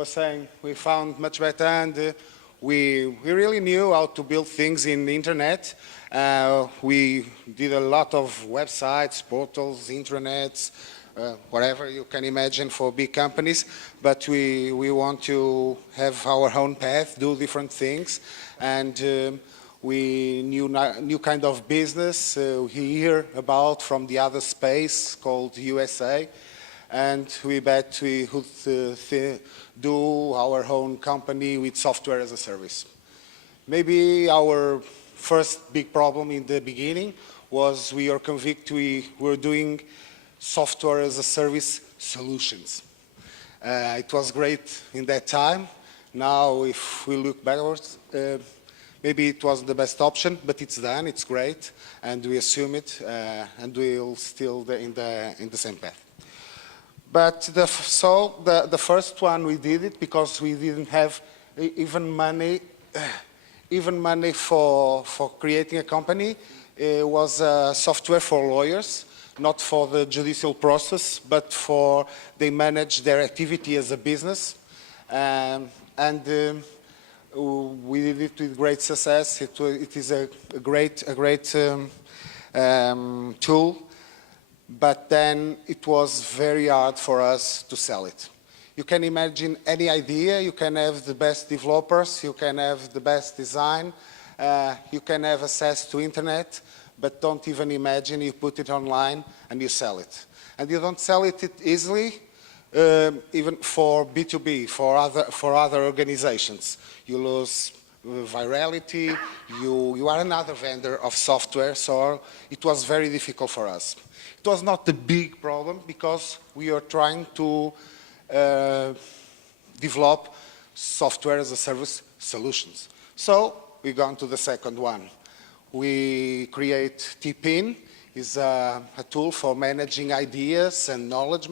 was saying, we found much better, and we really knew how to build things in the internet. We did a lot of websites, portals, intranets, whatever you can imagine for big companies, but we want to have our own path, do different things, and we knew new kind of business we hear about from the other space called USA, and we bet we could do our own company with software as a service. Maybe our first big problem in the beginning was we are convinced we were doing software as a service solutions. It was great in that time. Now, if we look backwards, maybe it wasn't the best option, but it's done, it's great, and we assume it, and we'll still in the same path. But the first one we did it because we didn't have even money for creating a company. It was software for lawyers, not for the judicial process, but for they manage their activity as a business. We did it with great success. It is a great tool, but then it was very hard for us to sell it. You can imagine any idea, you can have the best developers, you can have the best design, you can have access to internet, but don't even imagine you put it online and you sell it. And you don't sell it easily, even for B2B, for other organizations. You lose virality, you are another vendor of software, so it was very difficult for us. It was not the big problem because we are trying to develop software as a service solutions. So we gone to the second one. We create TPIN, is a tool for managing ideas and knowledge.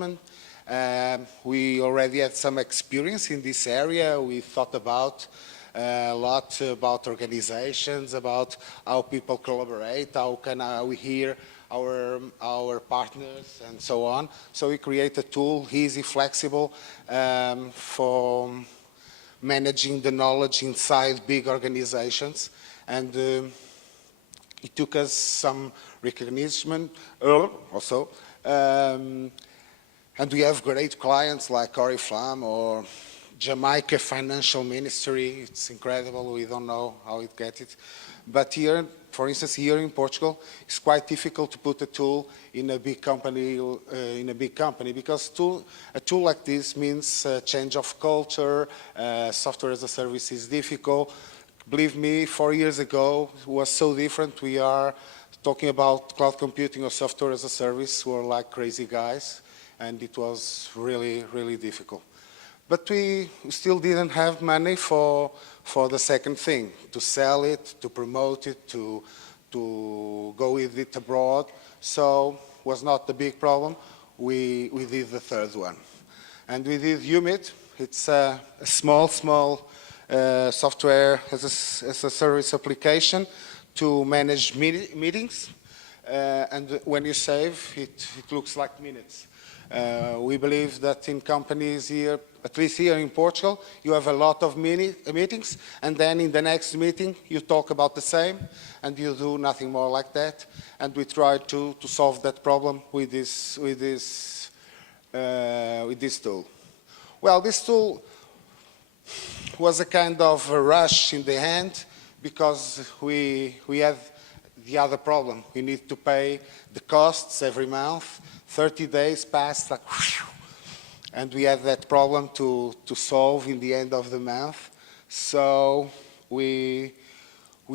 We already had some experience in this area. We thought about a lot about organizations, about how people collaborate, how can we hear our partners and so on. So we create a tool, easy, flexible, for managing the knowledge inside big organizations. And it took us some recognition also. And we have great clients like Oriflame or Jamaica Financial Ministry. It's incredible. We don't know how it gets it. But here, for instance, here in Portugal, it's quite difficult to put a tool in a big company. Because a tool like this means change of culture. Software as a service is difficult. Believe me, 4 years ago, it was so different. We are talking about cloud computing or software as a service. We were like crazy guys, and it was really, really difficult. But we still didn't have money for the second thing, to sell it, to promote it, to go with it abroad. So it was not the big problem. We did the third one. And we did Umit. It's a small software as a service application to manage meetings. And when you save, it looks like minutes. We believe that in companies here, at least here in Portugal, you have a lot of meetings, and then in the next meeting you talk about the same, and you do nothing more like that. And we try to solve that problem with this tool. Well, this tool was a kind of a rush in the end because we had the other problem. We need to pay the costs every month. 30 days passed like whew, and we had that problem to solve in the end of the month. So we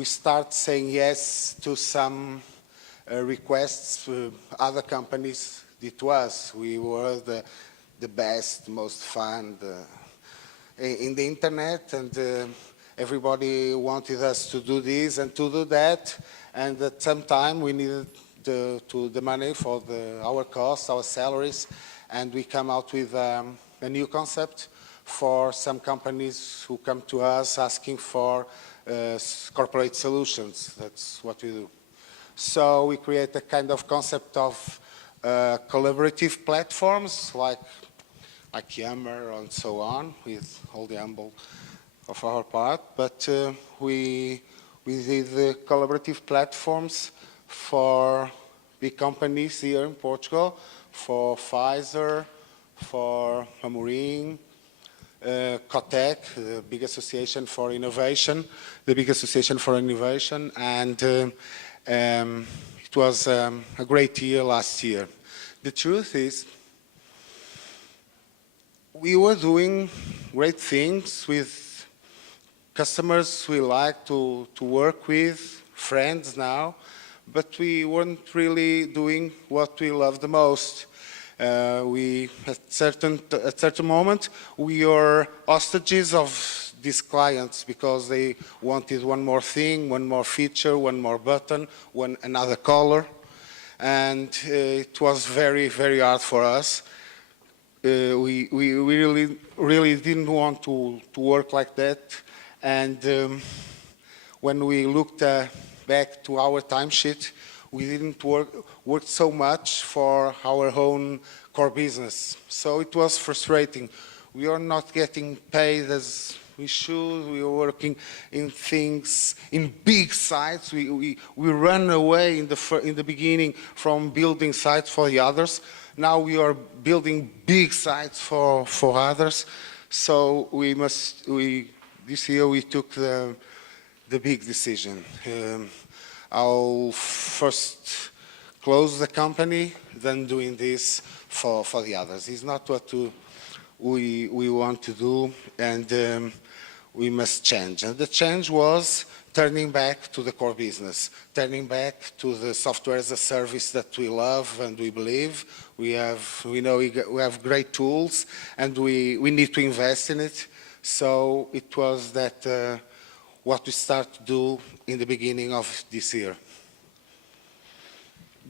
start saying yes to some requests other companies did to us. We were the best, most fun in the internet, and everybody wanted us to do this and to do that, and at some time we needed the money for our costs, our salaries, and we come out with a new concept for some companies who come to us asking for corporate solutions. That's what we do. So we create a kind of concept of collaborative platforms like like Yammer and so on, with all the humble of our part. But we did the collaborative platforms for big companies here in Portugal, for Pfizer, for Amorim, COTEC, the big association for innovation, and it was a great year last year. The truth is, we were doing great things with customers we like to work with, friends now, but we weren't really doing what we love the most. At certain moment, we were hostages of these clients because they wanted one more thing, one more feature, one more button, another color, and it was very, very hard for us. We really didn't want to work like that, and when we looked back to our timesheet, we didn't work so much for our own core business. So it was frustrating. We are not getting paid as we should. We are working in things, in big sites. We ran away in the beginning from building sites for the others. Now we are building big sites for others. So this year we took the big decision. I'll first close the company, then doing this for the others. It's not what we want to do, and we must change. And the change was turning back to the core business, turning back to the software as a service that we love and we believe. We have great tools, and we need to invest in it. So it was that what we start to do in the beginning of this year.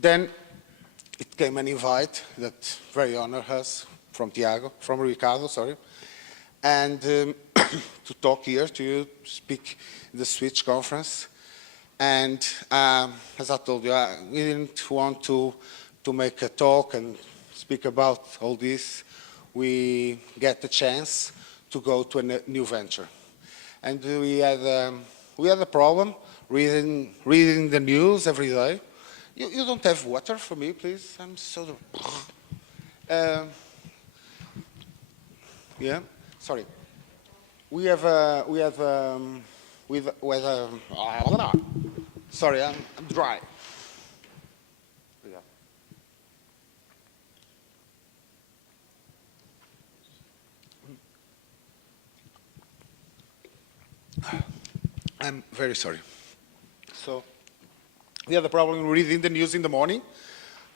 Then it came an invite that very honored us from Ricardo, sorry, and to talk here to you, to speak in the Switch conference. And as I told you, we didn't want to make a talk and speak about all this. We get the chance to go to a new venture. And we had a problem reading the news every day. You don't have water for me, please? I'm so... yeah, sorry. Sorry, I'm dry. I'm very sorry. So, we had a problem reading the news in the morning,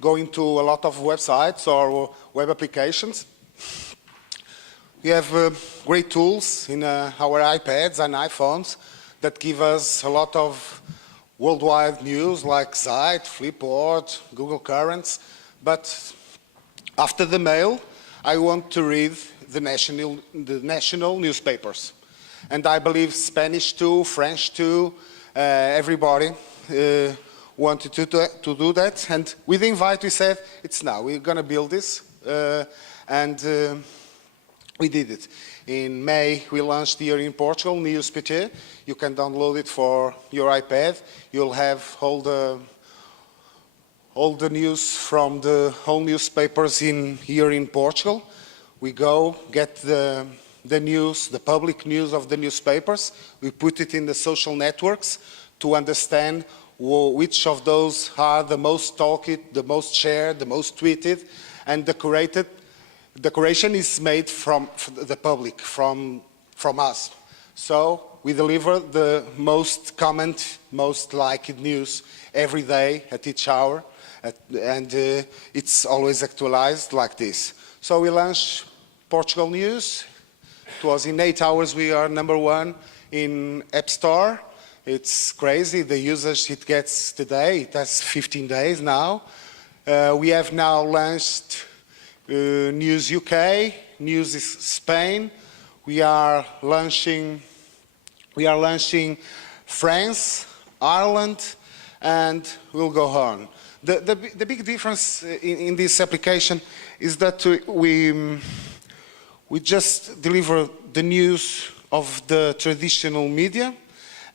going to a lot of websites or web applications. We have great tools in our iPads and iPhones that give us a lot of worldwide news like Zeit, Flipboard, Google Currents. But after the mail, I want to read the national newspapers. And I believe Spanish too, French too, everybody wanted to do that. And with the invite, we said, it's now, we're going to build this. And we did it. In May, we launched here in Portugal, NewsPT. You can download it for your iPad. You'll have all the news from the whole newspapers here in Portugal. We go get the news, the public news of the newspapers. We put it in the social networks to understand which of those are the most talked, the most shared, the most tweeted, and the curation is made from the public, from us. So we deliver the most comment, most liked news every day at each hour, and it's always actualized like this. So we launched Portugal News. It was in 8 hours we are #1 in App Store. It's crazy, the usage it gets today. It has 15 days now. We have now launched News UK, News Spain. We are launching France, Ireland, and we'll go on. The big difference in this application is that We just deliver the news of the traditional media,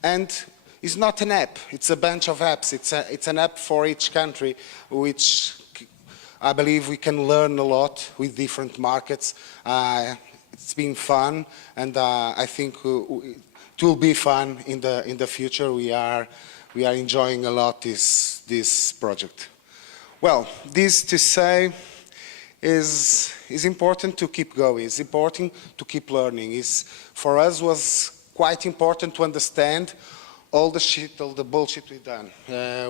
and it's not an app, it's a bunch of apps. It's an app for each country, which I believe we can learn a lot with different markets. It's been fun, and I think it will be fun in the future. We are enjoying a lot this project. Well, this to say is important to keep going. It's important to keep learning. For us was quite important to understand all the bullshit we've done.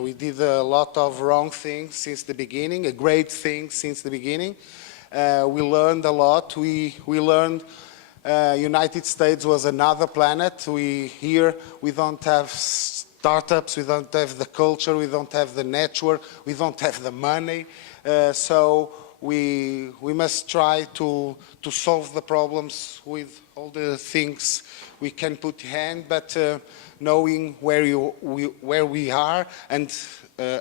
We did a lot of wrong things since the beginning, a great thing since the beginning. We learned a lot. We learned United States was another planet. Here we don't have startups, we don't have the culture, we don't have the network, we don't have the money. So we must try to solve the problems with all the things we can put hand, but knowing where we are and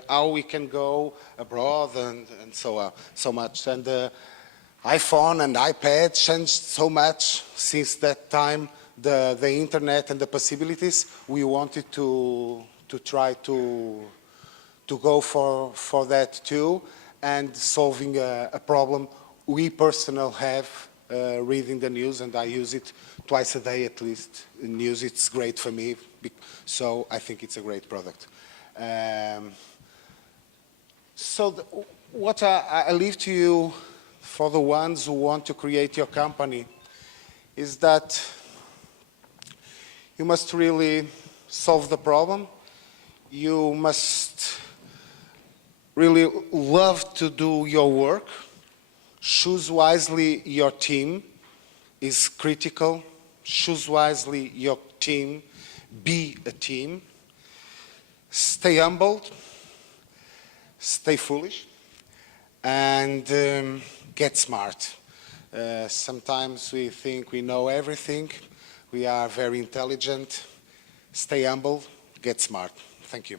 how we can go abroad and so much. And iPhone and iPad changed so much since that time. The internet and the possibilities. We wanted to try to go for that too, and solving a problem we personally have reading the news, and I use it twice a day at least. News, it's great for me, so I think it's a great product. What I leave to you for the ones who want to create your company is that you must really solve the problem. You must really love to do your work. Choose wisely your team is critical. Choose wisely your team. Be a team. Stay humble. Stay foolish. And get smart. Sometimes we think we know everything. We are very intelligent. Stay humble. Get smart. Thank you.